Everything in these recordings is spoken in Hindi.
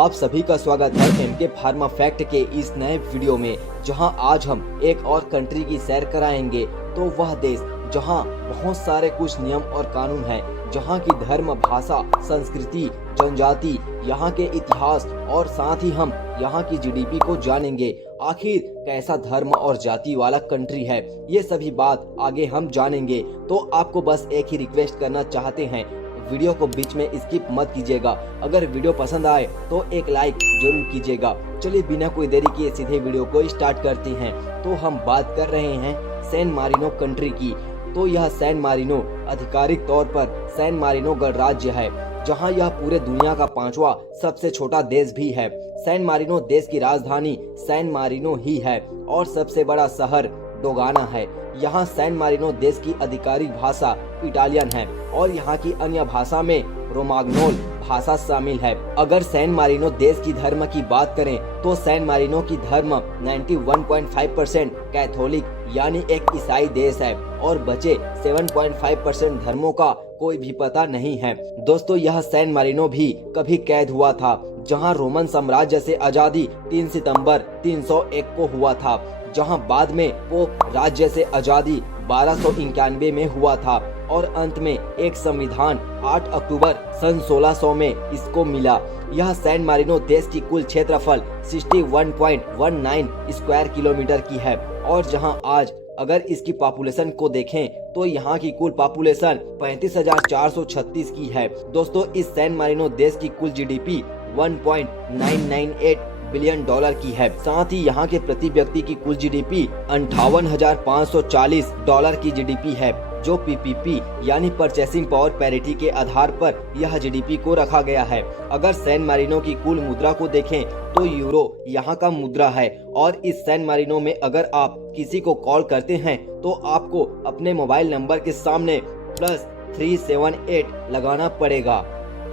आप सभी का स्वागत है एमके फार्मा फैक्ट के इस नए वीडियो में, जहां आज हम एक और कंट्री की सैर कराएंगे। तो वह देश जहां बहुत सारे कुछ नियम और कानून हैं, जहां की धर्म, भाषा, संस्कृति, जनजाति, यहां के इतिहास और साथ ही हम यहां की जीडीपी को जानेंगे। आखिर कैसा धर्म और जाति वाला कंट्री है, ये सभी बात आगे हम जानेंगे। तो आपको बस एक ही रिक्वेस्ट करना चाहते हैं, वीडियो को बीच में स्किप मत कीजिएगा। अगर वीडियो पसंद आए तो एक लाइक जरूर कीजिएगा। चलिए बिना कोई देरी किए सीधे वीडियो को स्टार्ट करते हैं। तो हम बात कर रहे हैं सैन मारिनो कंट्री की। तो यह सैन मारिनो आधिकारिक तौर पर सैन मारिनो गणराज्य है, जहां यह पूरे दुनिया का 5वां सबसे छोटा देश भी है। सैन मारिनो देश की राजधानी सैन मारिनो ही है और सबसे बड़ा शहर डोगाना है। यहाँ सैन मारिनो देश की आधिकारिक भाषा इटालियन है और यहाँ की अन्य भाषा में रोमाग्नोल भाषा शामिल है। अगर सैन मारिनो देश की धर्म की बात करें तो सैन मारिनो की धर्म 91.5% कैथोलिक यानी एक ईसाई देश है और बचे 7.5% धर्मों का कोई भी पता नहीं है। दोस्तों, यह सैन मारिनो भी कभी कैद हुआ था, जहां रोमन साम्राज्य से आजादी 3 सितंबर 301 को हुआ था, जहां बाद में पोप राज्य से आजादी 1291 में हुआ था और अंत में एक संविधान 8 अक्टूबर सन 1600 में इसको मिला। यह सैन मारिनो देश की कुल क्षेत्रफल 61.19 स्क्वायर किलोमीटर की है और जहां आज अगर इसकी पॉपुलेशन को देखें तो यहाँ की कुल पॉपुलेशन 35,436 की है। दोस्तों, इस सैन मारिनो देश की कुल जीडीपी 1.998 बिलियन डॉलर की है। साथ ही यहाँ के प्रति व्यक्ति की कुल जीडीपी 58,540 डॉलर की जीडीपी है, जो पीपीपी यानी परचेसिंग पावर पैरिटी के आधार पर यह जीडीपी को रखा गया है। अगर सैन मारिनो की कुल मुद्रा को देखें तो यूरो यहाँ का मुद्रा है और इस सैन मारिनो में अगर आप किसी को कॉल करते हैं तो आपको अपने मोबाइल नंबर के सामने +378 लगाना पड़ेगा।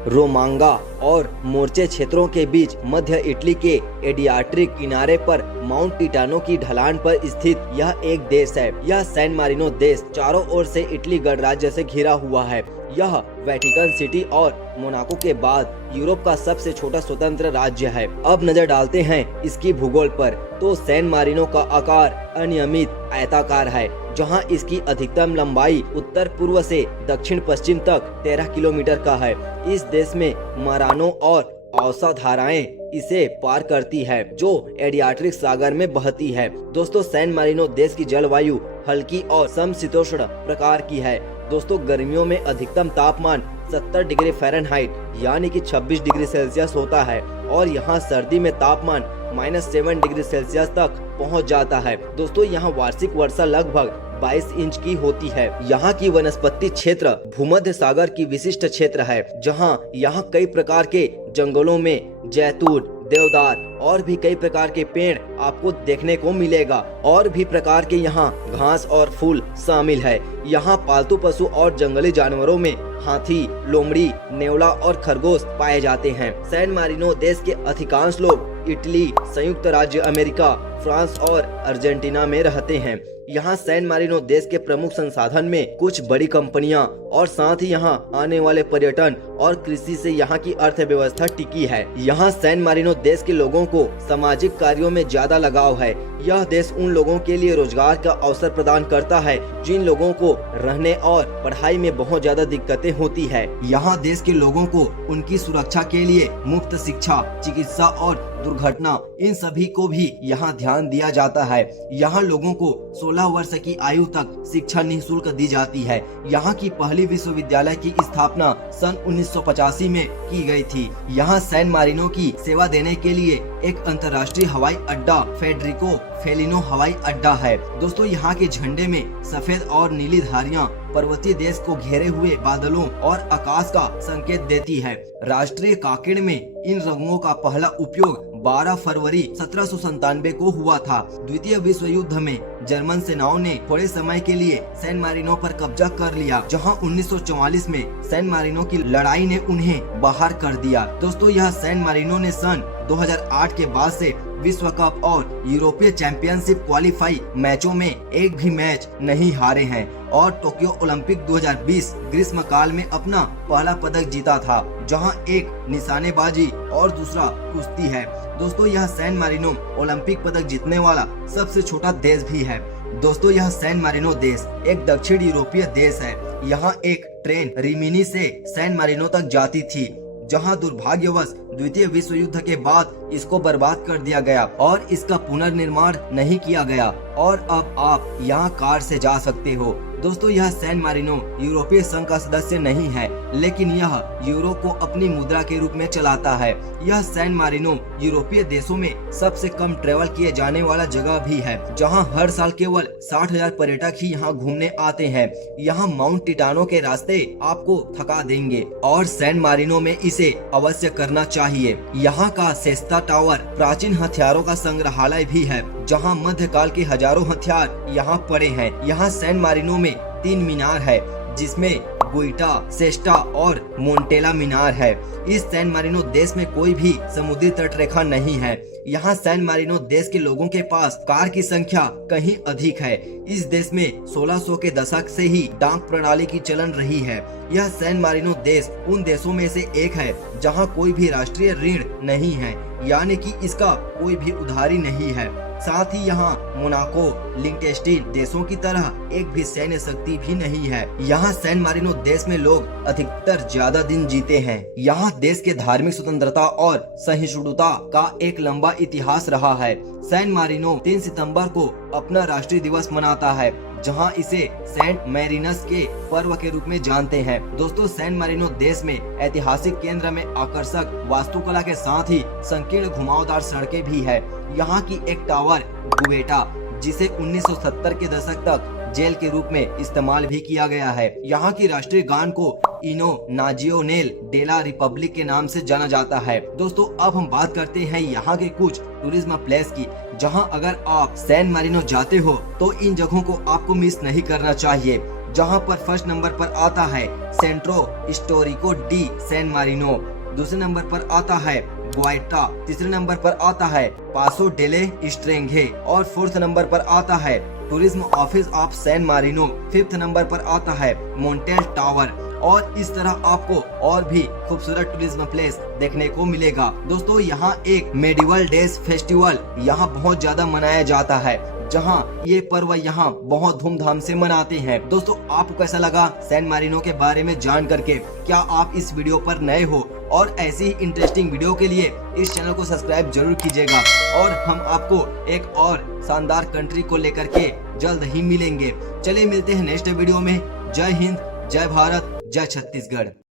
रोमांगा और मोर्चे क्षेत्रों के बीच मध्य इटली के एडियाट्रिक किनारे पर माउंट टिटानो की ढलान पर स्थित यह एक देश है। यह सैन मारिनो देश चारों ओर से इटली गणराज्य से घिरा हुआ है। यह वेटिकन सिटी और मोनाको के बाद यूरोप का सबसे छोटा स्वतंत्र राज्य है। अब नजर डालते हैं इसकी भूगोल पर। तो सैन मारिनो का आकार अनियमित आयताकार है, जहां इसकी अधिकतम लंबाई उत्तर पूर्व से दक्षिण पश्चिम तक 13 किलोमीटर का है। इस देश में मारानो और औसा धाराएं इसे पार करती है, जो एडियाट्रिक सागर में बहती है। दोस्तों, सैन मारिनो देश की जलवायु हल्की और समशीतोष्ण प्रकार की है। दोस्तों, गर्मियों में अधिकतम तापमान 70 डिग्री फ़ारेनहाइट यानी कि 26 डिग्री सेल्सियस होता है और यहाँ सर्दी में तापमान -7 डिग्री सेल्सियस तक पहुँच जाता है। दोस्तों, यहाँ वार्षिक वर्षा लगभग 22 इंच की होती है। यहाँ की वनस्पति क्षेत्र भूमध्य सागर की विशिष्ट क्षेत्र है, जहाँ यहाँ कई प्रकार के जंगलों में जैतून, देवदार और भी कई प्रकार के पेड़ आपको देखने को मिलेगा और भी प्रकार के यहाँ घास और फूल शामिल है। यहाँ पालतू पशु और जंगली जानवरों में हाथी, लोमड़ी, नेवला और खरगोश पाए जाते हैं। सैन मारिनो देश के अधिकांश लोग इटली, संयुक्त राज्य अमेरिका, फ्रांस और अर्जेंटीना में रहते हैं। यहाँ सैन मारिनो देश के प्रमुख संसाधन में कुछ बड़ी कंपनियां और साथ ही यहाँ आने वाले पर्यटन और कृषि से यहाँ की अर्थव्यवस्था टिकी है। यहाँ सैन मारिनो देश के लोगों को सामाजिक कार्यों में ज्यादा लगाव है। यह देश उन लोगों के लिए रोजगार का अवसर प्रदान करता है जिन लोगों को रहने और पढ़ाई में बहुत ज्यादा दिक्कतें होती है। यहाँ देश के लोगों को उनकी सुरक्षा के लिए मुफ्त शिक्षा, चिकित्सा और दुर्घटना, इन सभी को भी यहाँ ध्यान दिया जाता है। यहाँ लोगों को 16 वर्ष की आयु तक शिक्षा निःशुल्क दी जाती है। यहाँ की पहली विश्वविद्यालय की स्थापना सन 1985 में की गई थी। यहाँ सैन मारिनो की सेवा देने के लिए एक अंतर्राष्ट्रीय हवाई अड्डा फेडरिको फेलिनो हवाई अड्डा है। दोस्तों, यहाँ के झंडे में सफेद और नीली धारियां पर्वतीय देश को घेरे हुए बादलों और आकाश का संकेत देती है। राष्ट्रीय काकेड में इन रंगों का पहला उपयोग 12 फरवरी 1797 को हुआ था। द्वितीय विश्व युद्ध में जर्मन सेनाओं ने थोड़े समय के लिए सैन मारिनो पर कब्जा कर लिया, जहां 1944 में सैन मारिनो की लड़ाई ने उन्हें बाहर कर दिया। दोस्तों, यह सैन मारिनो ने सन 2008 के बाद से विश्व कप और यूरोपीय चैंपियनशिप क्वालिफाई मैचों में एक भी मैच नहीं हारे हैं और टोक्यो ओलंपिक 2020 ग्रीष्म काल में अपना पहला पदक जीता था, जहां एक निशानेबाजी और दूसरा कुश्ती है। दोस्तों यह सैन मारिनो ओलंपिक पदक जीतने वाला सबसे छोटा देश भी है। दोस्तों यह सैन मारिनो देश एक दक्षिण यूरोपीय देश है। यहाँ एक ट्रेन रिमिनी से सैन मारिनो तक जाती थी, जहां दुर्भाग्यवश द्वितीय विश्व युद्ध के बाद इसको बर्बाद कर दिया गया और इसका पुनर्निर्माण नहीं किया गया और अब आप यहाँ कार से जा सकते हो। दोस्तों यह सैन मारिनो यूरोपीय संघ का सदस्य नहीं है, लेकिन यह यूरो को अपनी मुद्रा के रूप में चलाता है। यह सैन मारिनो यूरोपीय देशों में सबसे कम ट्रेवल किए जाने वाला जगह भी है, जहां हर साल केवल 60,000 पर्यटक ही यहां घूमने आते हैं। यहां माउंट टिटानो के रास्ते आपको थका देंगे और सैन मारिनो में इसे अवश्य करना चाहिए। यहाँ का सेस्ता टावर प्राचीन हथियारों का संग्रहालय भी है, जहाँ मध्यकाल के हजारों हथियार यहाँ पड़े हैं। यहाँ सैन मारिनो में 3 मीनार है, जिसमें गुइटा, सेस्टा और मोंटेला मीनार है। इस सैन मारिनो देश में कोई भी समुद्री तट रेखा नहीं है। यहाँ सैन मारिनो देश के लोगों के पास कार की संख्या कहीं अधिक है। इस देश में 1600 के दशक से ही डाक प्रणाली की चलन रही है। यह सैन मारिनो देश उन देशों में से एक है जहाँ कोई भी राष्ट्रीय ऋण नहीं है, यानी कि इसका कोई भी उधारी नहीं है। साथ ही यहाँ मोनाको, लिंटेस्टीन देशों की तरह एक भी सैन्य शक्ति भी नहीं है। यहाँ सैन मारिनो देश में लोग अधिकतर ज्यादा दिन जीते हैं। यहाँ देश के धार्मिक स्वतंत्रता और सहिष्णुता का एक लंबा इतिहास रहा है। सैन मारिनो 3 सितंबर को अपना राष्ट्रीय दिवस मनाता है, जहां इसे सेंट मैरिनस के पर्व के रूप में जानते हैं। दोस्तों सैन मारिनो देश में ऐतिहासिक केंद्र में आकर्षक वास्तुकला के साथ ही संकीर्ण घुमावदार सड़कें भी है। यहाँ की एक टावर गुवेटा, जिसे 1970 के दशक तक जेल के रूप में इस्तेमाल भी किया गया है। यहाँ की राष्ट्रीय गान को इनो नाजियोनेल डेला रिपब्लिक के नाम से जाना जाता है। दोस्तों अब हम बात करते हैं यहाँ के कुछ टूरिज्म प्लेस की, जहाँ अगर आप सैन मारिनो जाते हो तो इन जगहों को आपको मिस नहीं करना चाहिए। जहाँ पर फर्स्ट नंबर पर आता है सेंट्रो हिस्टोरिको डी सैन मारिनो, दूसरे नंबर पर आता है गुआइटा, तीसरे नंबर पर आता है पासो डेले स्ट्रेंगे और फोर्थ नंबर पर आता है tourism office of San Marino, fifth number पर आता है मोंटेल टावर। और इस तरह आपको और भी खूबसूरत टूरिज्म प्लेस देखने को मिलेगा। दोस्तों यहाँ एक मेडिवल डेज फेस्टिवल यहाँ बहुत ज्यादा मनाया जाता है, जहाँ ये पर्व यहाँ बहुत धूमधाम से मनाते हैं। दोस्तों आपको कैसा लगा सैन मारिनो के बारे में जान करके? क्या आप इस वीडियो पर नए हो और ऐसी ही इंटरेस्टिंग वीडियो के लिए इस चैनल को सब्सक्राइब जरूर कीजिएगा। और हम आपको एक और शानदार कंट्री को लेकर के जल्द ही मिलेंगे। चलिए मिलते हैं नेक्स्ट वीडियो में। जय हिंद, जय भारत, जय छत्तीसगढ़।